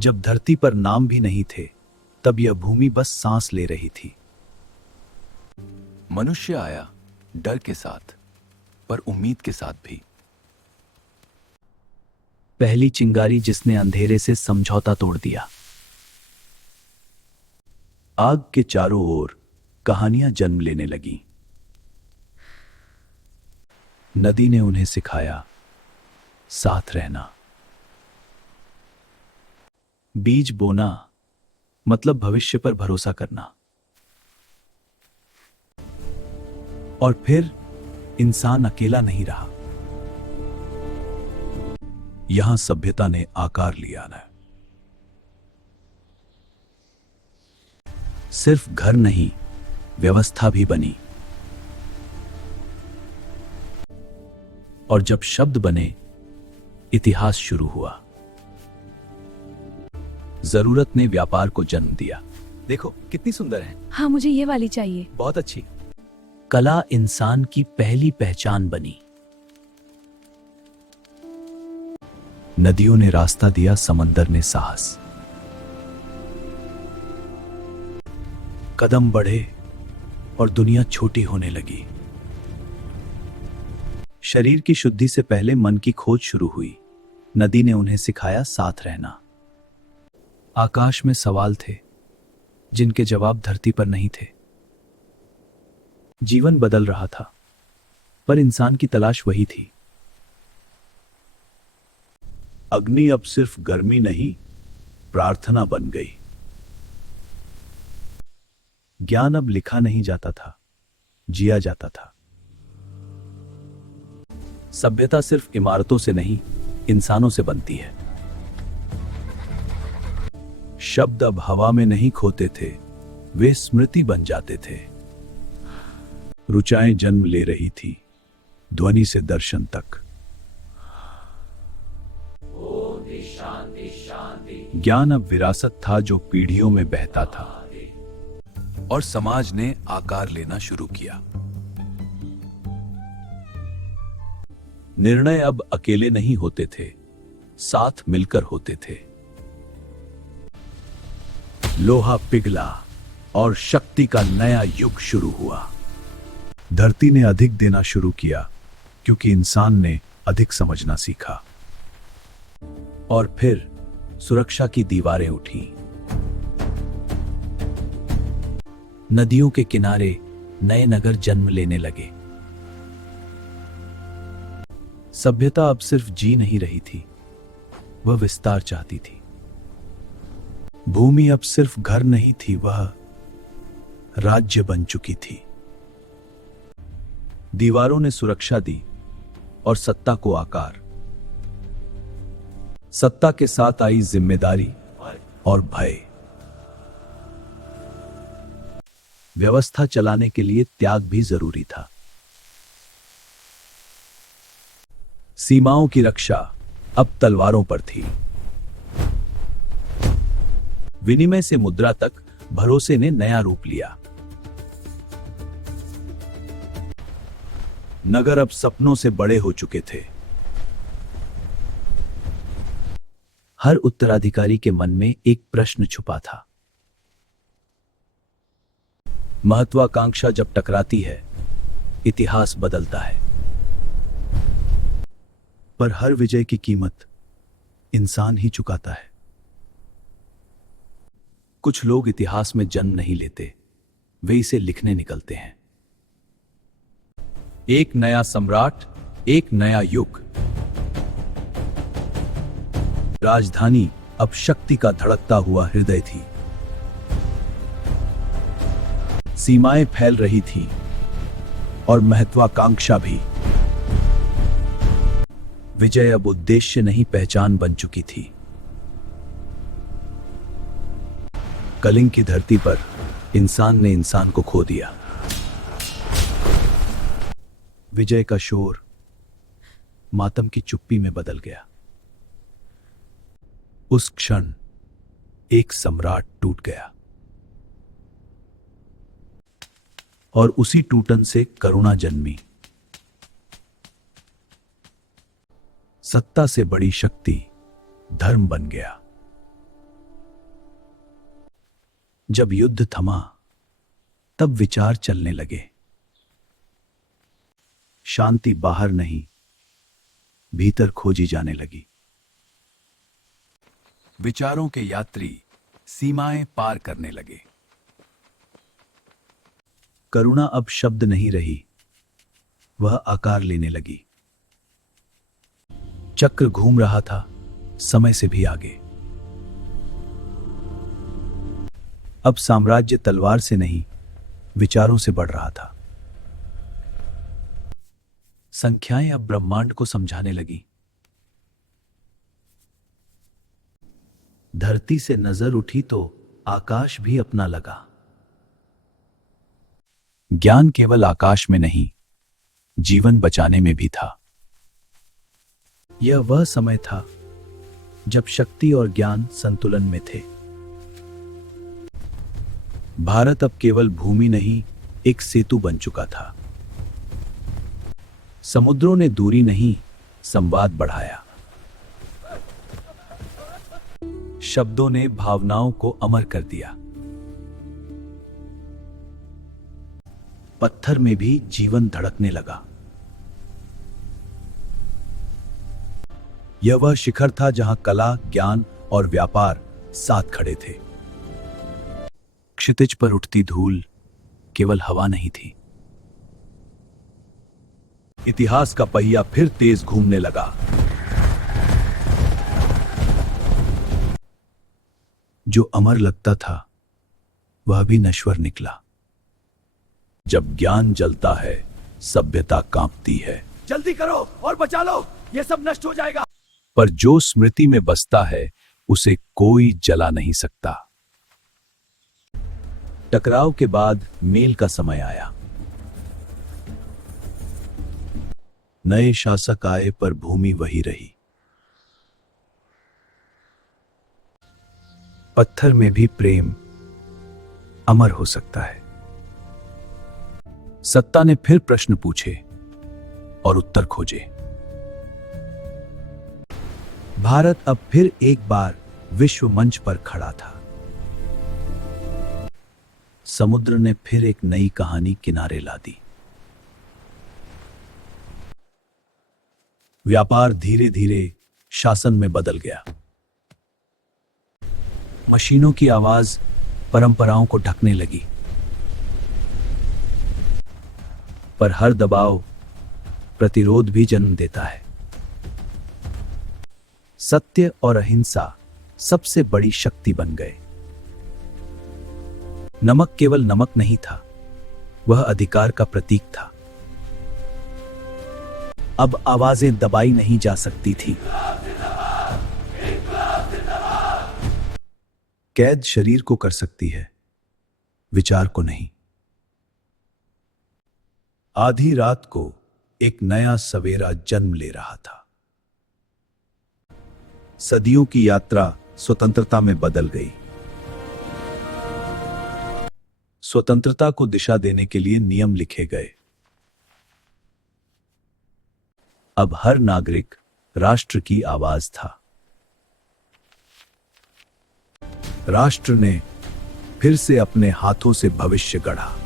जब धरती पर नाम भी नहीं थे, तब यह भूमि बस सांस ले रही थी। मनुष्य आया डर के साथ, पर उम्मीद के साथ भी। पहली चिंगारी जिसने अंधेरे से समझौता तोड़ दिया। आग के चारों ओर कहानियां जन्म लेने लगीं। नदी ने उन्हें सिखाया साथ रहना। बीज बोना मतलब भविष्य पर भरोसा करना। और फिर इंसान अकेला नहीं रहा। यहां सभ्यता ने आकार लिया ना। सिर्फ घर नहीं, व्यवस्था भी बनी। और जब शब्द बने, इतिहास शुरू हुआ। जरूरत ने व्यापार को जन्म दिया। देखो कितनी सुंदर है। हाँ, मुझे ये वाली चाहिए। बहुत अच्छी। कला इंसान की पहली पहचान बनी। नदियों ने रास्ता दिया, समंदर ने साहस। कदम बढ़े और दुनिया छोटी होने लगी। शरीर की शुद्धि से पहले मन की खोज शुरू हुई। नदी ने उन्हें सिखाया साथ रहना। आकाश में सवाल थे जिनके जवाब धरती पर नहीं थे। जीवन बदल रहा था, पर इंसान की तलाश वही थी। अग्नि अब सिर्फ गर्मी नहीं, प्रार्थना बन गई। ज्ञान अब लिखा नहीं जाता था, जिया जाता था। सभ्यता सिर्फ इमारतों से नहीं, इंसानों से बनती है। शब्द अब हवा में नहीं खोते थे, वे स्मृति बन जाते थे। ऋचाएं जन्म ले रही थी, ध्वनि से दर्शन तक। ज्ञान अब विरासत था जो पीढ़ियों में बहता था। और समाज ने आकार लेना शुरू किया। निर्णय अब अकेले नहीं होते थे, साथ मिलकर होते थे। लोहा पिघला और शक्ति का नया युग शुरू हुआ। धरती ने अधिक देना शुरू किया क्योंकि इंसान ने अधिक समझना सीखा। और फिर सुरक्षा की दीवारें उठी। नदियों के किनारे नए नगर जन्म लेने लगे। सभ्यता अब सिर्फ जी नहीं रही थी, वह विस्तार चाहती थी। भूमि अब सिर्फ घर नहीं थी, वह राज्य बन चुकी थी। दीवारों ने सुरक्षा दी और सत्ता को आकार। सत्ता के साथ आई जिम्मेदारी और भय। व्यवस्था चलाने के लिए त्याग भी जरूरी था। सीमाओं की रक्षा अब तलवारों पर थी। विनिमय से मुद्रा तक भरोसे ने नया रूप लिया। नगर अब सपनों से बड़े हो चुके थे। हर उत्तराधिकारी के मन में एक प्रश्न छुपा था। महत्वाकांक्षा जब टकराती है, इतिहास बदलता है। पर हर विजय की कीमत इंसान ही चुकाता है। कुछ लोग इतिहास में जन्म नहीं लेते, वे इसे लिखने निकलते हैं। एक नया सम्राट, एक नया युग। राजधानी अब शक्ति का धड़कता हुआ हृदय थी। सीमाएं फैल रही थीं और महत्वाकांक्षा भी। विजय अब उद्देश्य नहीं, पहचान बन चुकी थी। कलिंग की धरती पर इंसान ने इंसान को खो दिया। विजय का शोर मातम की चुप्पी में बदल गया। उस क्षण एक सम्राट टूट गया और उसी टूटन से करुणा जन्मी। सत्ता से बड़ी शक्ति धर्म बन गया। जब युद्ध थमा तब विचार चलने लगे। शांति बाहर नहीं, भीतर खोजी जाने लगी। विचारों के यात्री सीमाएं पार करने लगे। करुणा अब शब्द नहीं रही, वह आकार लेने लगी। चक्र घूम रहा था, समय से भी आगे। अब साम्राज्य तलवार से नहीं, विचारों से बढ़ रहा था। संख्याएं अब ब्रह्मांड को समझाने लगी। धरती से नजर उठी तो आकाश भी अपना लगा। ज्ञान केवल आकाश में नहीं, जीवन बचाने में भी था। यह वह समय था जब शक्ति और ज्ञान संतुलन में थे। भारत अब केवल भूमि नहीं, एक सेतु बन चुका था। समुद्रों ने दूरी नहीं, संवाद बढ़ाया। शब्दों ने भावनाओं को अमर कर दिया। पत्थर में भी जीवन धड़कने लगा। यह वह शिखर था जहां कला, ज्ञान और व्यापार साथ खड़े थे। क्षितिज पर उठती धूल केवल हवा नहीं थी। इतिहास का पहिया फिर तेज घूमने लगा। जो अमर लगता था वह भी नश्वर निकला। जब ज्ञान जलता है, सभ्यता कांपती है। जल्दी करो और बचा लो, यह सब नष्ट हो जाएगा। पर जो स्मृति में बसता है, उसे कोई जला नहीं सकता। टकराव के बाद मेल का समय आया। नए शासक आए पर भूमि वही रही। पत्थर में भी प्रेम अमर हो सकता है। सत्ता ने फिर प्रश्न पूछे और उत्तर खोजे। भारत अब फिर एक बार विश्व मंच पर खड़ा था। समुद्र ने फिर एक नई कहानी किनारे ला दी। व्यापार धीरे धीरे शासन में बदल गया। मशीनों की आवाज परंपराओं को ढकने लगी। पर हर दबाव प्रतिरोध भी जन्म देता है। सत्य और अहिंसा सबसे बड़ी शक्ति बन गए। नमक केवल नमक नहीं था, वह अधिकार का प्रतीक था। अब आवाजें दबाई नहीं जा सकती थी। कैद शरीर को कर सकती है, विचार को नहीं। आधी रात को एक नया सवेरा जन्म ले रहा था। सदियों की यात्रा स्वतंत्रता में बदल गई। स्वतंत्रता को दिशा देने के लिए नियम लिखे गए। अब हर नागरिक राष्ट्र की आवाज था। राष्ट्र ने फिर से अपने हाथों से भविष्य गढ़ा।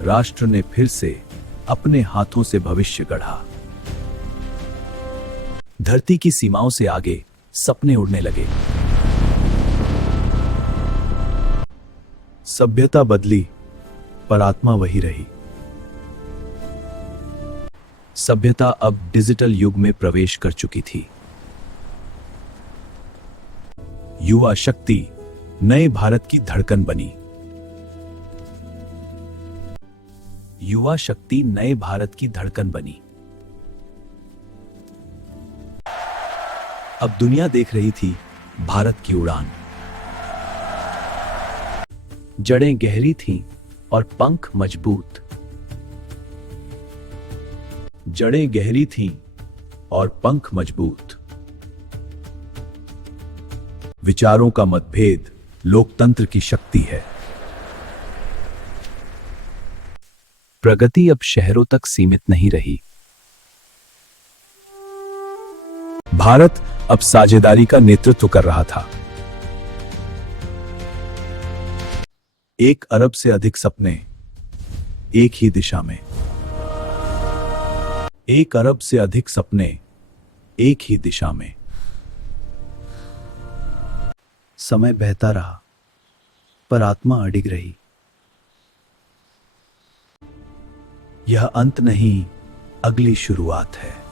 राष्ट्र ने फिर से अपने हाथों से भविष्य गढ़ा। धरती की सीमाओं से आगे सपने उड़ने लगे। सभ्यता बदली पर आत्मा वही रही। सभ्यता अब डिजिटल युग में प्रवेश कर चुकी थी। युवा शक्ति नए भारत की धड़कन बनी। युवा शक्ति नए भारत की धड़कन बनी। अब दुनिया देख रही थी भारत की उड़ान। जड़ें गहरी थीं और पंख मजबूत। जड़ें गहरी थीं और पंख मजबूत। विचारों का मतभेद लोकतंत्र की शक्ति है। प्रगति अब शहरों तक सीमित नहीं रही। भारत अब साझेदारी का नेतृत्व कर रहा था। 1 अरब से अधिक सपने एक ही दिशा में। 1 अरब से अधिक सपने एक ही दिशा में। समय बहता रहा पर आत्मा अडिग रही। यह अंत नहीं, अगली शुरुआत है।